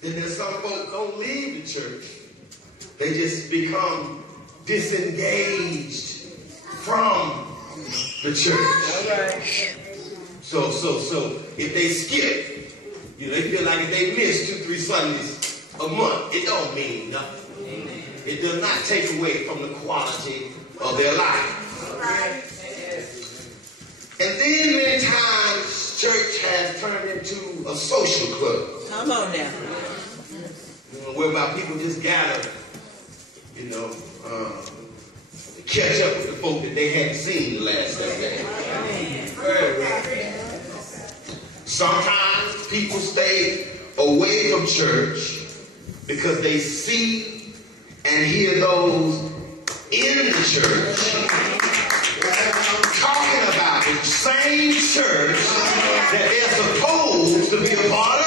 Then there's some folks don't leave the church. They just become disengaged from the church. All right. So if they skip, they feel like if they miss 2-3 Sundays a month, it don't mean nothing. Amen. It does not take away from the quality of their life. All right. And then many times church has turned into a social club. Come on now. Whereby people just gather, to catch up with the folk that they hadn't seen the last 7 days. Sometimes people stay away from church because they see and hear those in the church talking about the same church that they're supposed to be a part of.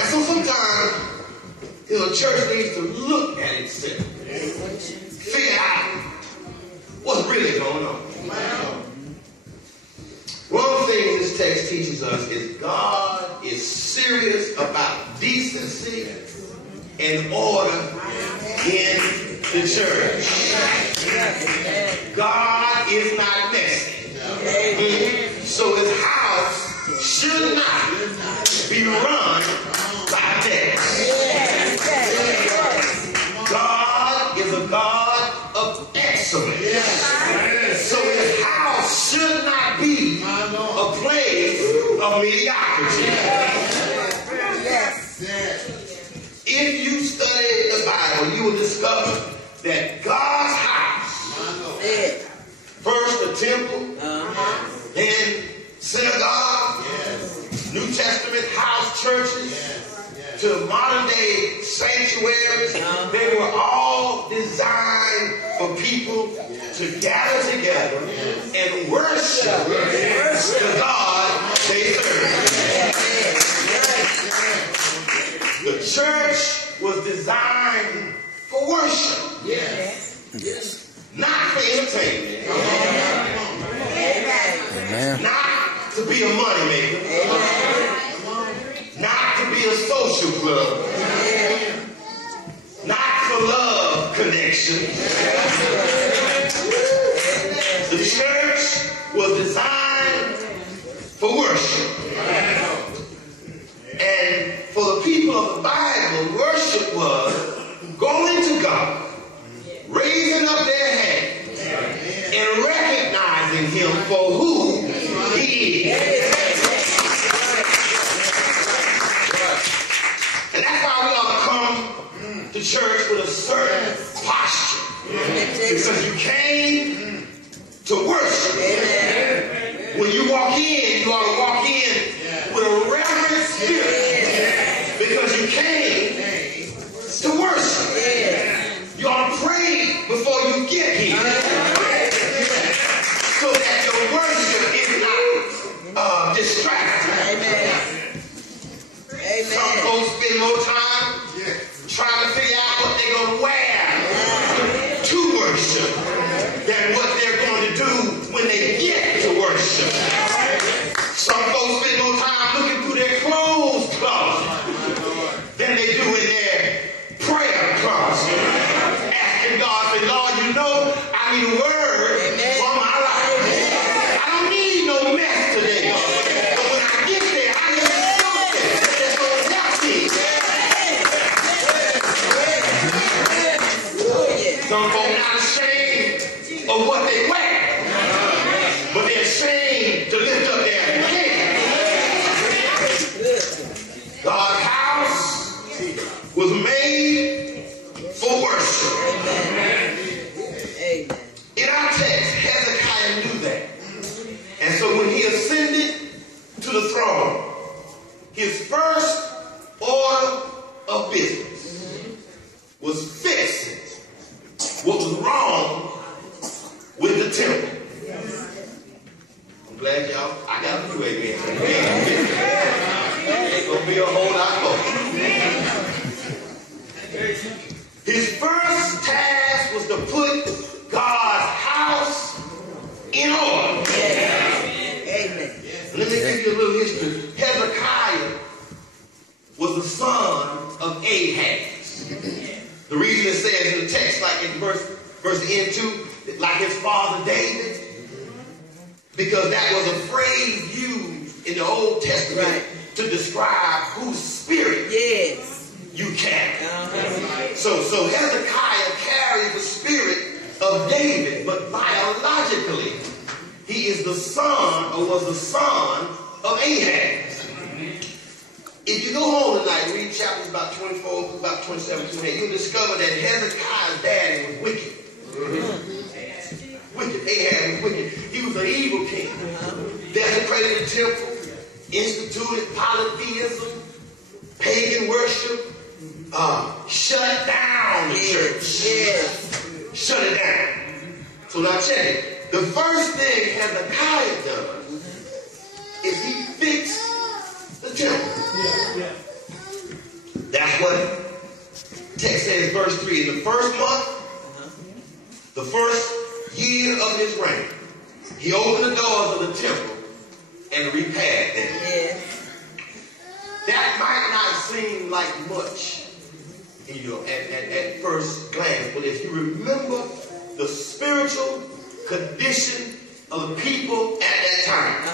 And so sometimes, church needs to look at itself, figure out what's really going on. One of the things this text teaches us is God is serious about decency and order in the church. God is not messy. So his house should not be run by mess. God is a God of excellence. So his house should not be a place of mediocrity. If you study the Bible, you will discover that God's house, first the temple, then synagogue, New Testament house churches, to modern day sanctuaries, they were all designed for people to gather together and worship the God they serve. The church was designed for worship. Not for entertainment. Not to be a moneymaker. Not to be a social club. Not for love connection. The church was designed for worship. And for the people of the Bible, worship was going to God, raising up their hands, and recognizing him for who he is. And that's why we ought to come to church with a certain posture. Because you came to worship. When you walk in, you ought to walk in with a reverent spirit. Because you came to worship. You ought to pray before you get here. So that your worship is not distracted. Some folks spend more time trying to figure out what they're going to wear to worship than what they're going to do when they get to worship. Some folks spend more time looking through their clothes closet than they do in their prayer closet. Asking God, say, Lord, I need a word for my life. I don't need no mess today. But when I get there, I need something that's going to help me. Some folks are not ashamed of what they wear, but they're ashamed to lift up their hands. God's house was made for worship. In our text, Hezekiah knew that. And so when he ascended to the throne, his first order of business was fixing what was wrong with the temple. I'm glad y'all, I got a few amens. Ain't gonna be a whole lot more. His first task was to put God's house in order. Amen. Let me give you a little history. turns into, like his father David, because that was a phrase used in the Old Testament to describe whose spirit you carry. So Hezekiah carries the spirit of David, but biologically, he is the son, or was the son, of Ahaz. If you go home tonight, read chapters about 24 through about 27, 28, you'll discover that Hezekiah's daddy was wicked. Wicked. Ahaz was wicked. He was an evil king. Desecrated the temple, instituted polytheism, pagan worship, shut down the church. Shut it down. So now check it. The first thing Hezekiah does is he fixed the temple. That's what the text says, verse 3. In the first month, the first year of his reign, he opened the doors of the temple and repaired them. That might not seem like much, at first glance, but if you remember the spiritual condition of the people at that time,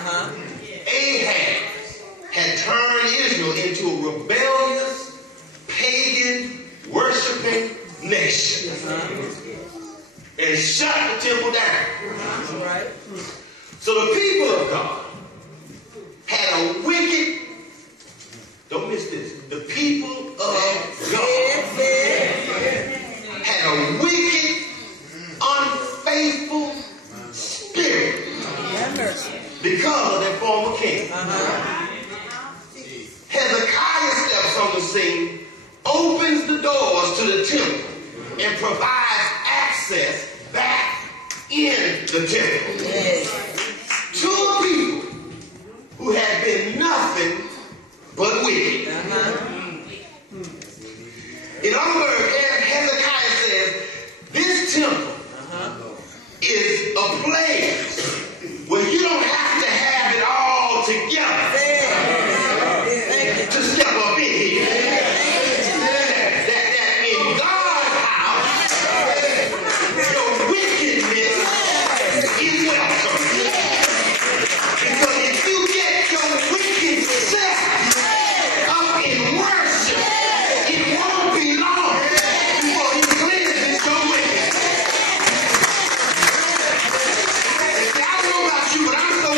Ahaz had turned Israel into a rebellious, pagan, worshiping nation and shut the temple down. So the people of God had a wicked, don't miss this, the people of God had a wicked, unfaithful spirit because of their former king. Hezekiah steps on the scene, opens the doors to the temple, and provides access back in the temple to a people who had been nothing but wicked. In other words, Hezekiah says, this temple is a place where you don't have to have it all together to step up in here. That in God's house, your wickedness is welcome. Because if you get your wicked self up in worship, it won't be long before he cleanses your wickedness. I don't know about you, but I'm so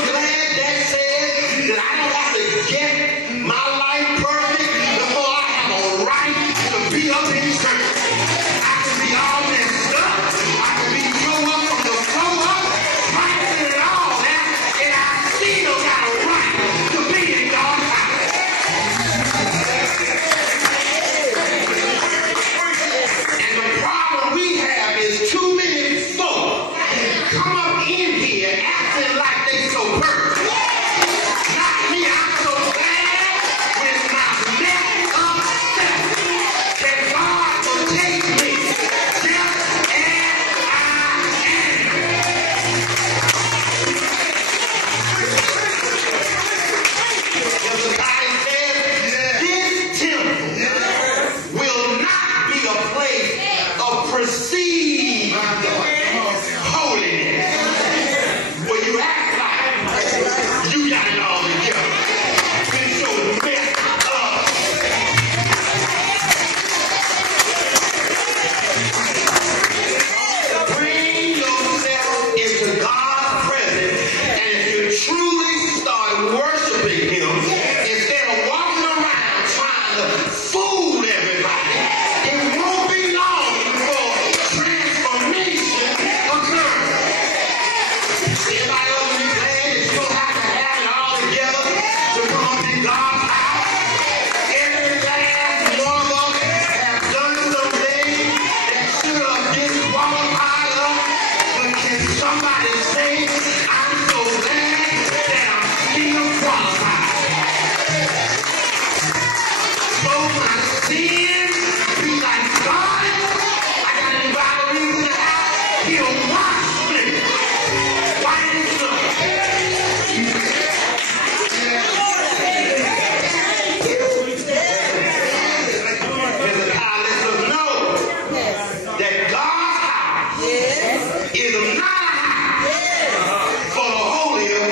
is not a house for the holier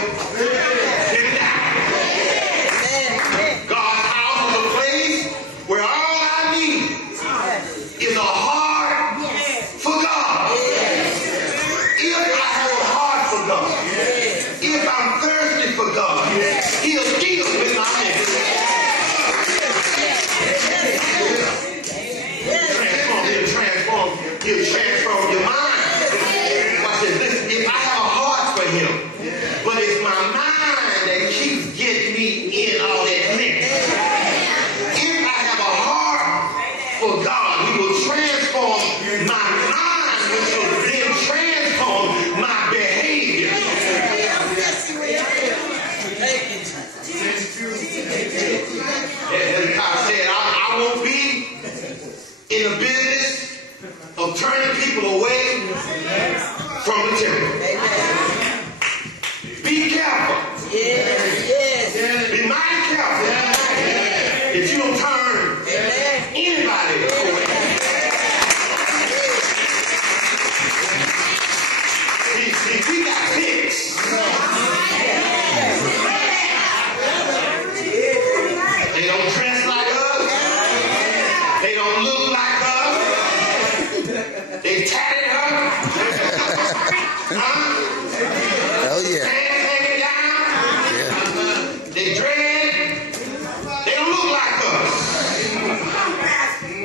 than thou. God's house is a place where all I need is a heart for God. If I have a heart for God, if I'm thirsty for God, He'll deal with my mess. He'll transform your mind. Watch this. Listen, if I have a heart for Him, but it's my mind that keeps getting me in all that mess. If I have a heart for God, He will transform my mind, which will then transform my behavior. As God said, I won't be in the business of turning people away from the temple. Be careful. Be mighty careful that you don't turn anybody away. See, we got pigs. They don't dress like us. They don't look like us. They tatted her. Oh yeah. Hands hanging down. Yeah. They dread. They don't look like us.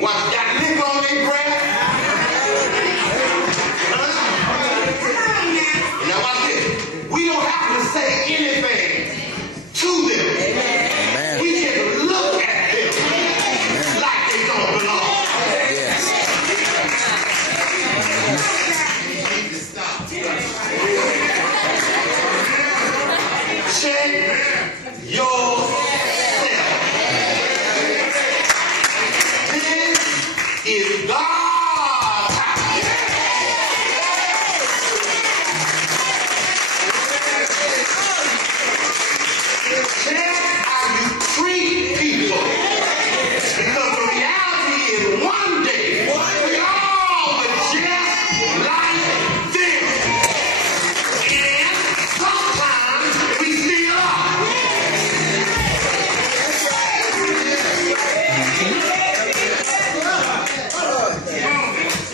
What, got lip on their breath? Now watch this. We don't have to say anything to them. Amen. We can look at them like they don't belong. Yes. Check yourself. This is God's house. Check how you treat people. Because the reality is one day we all would just like them. And sometimes we still are.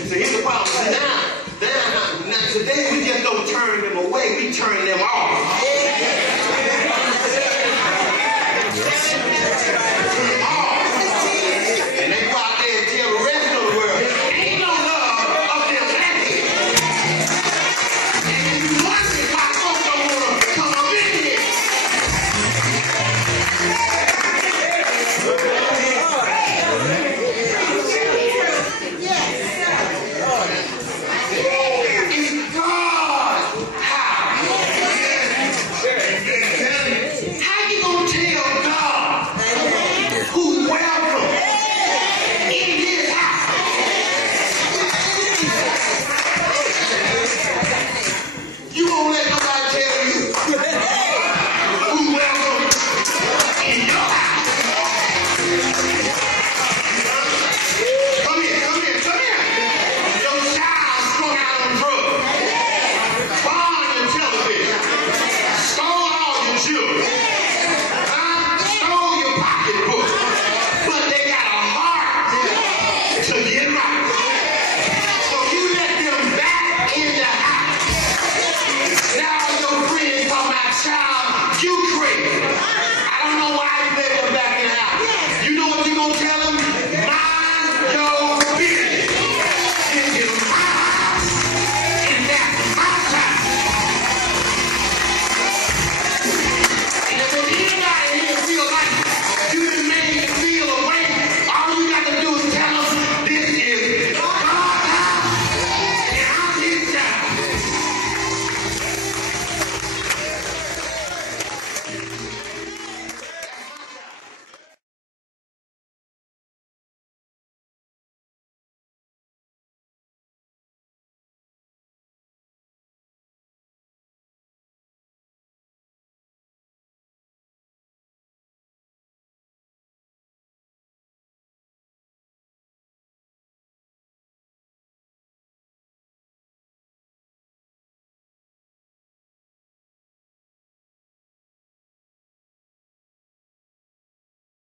So here's the problem. Now, today we just don't turn them away, we turn them off.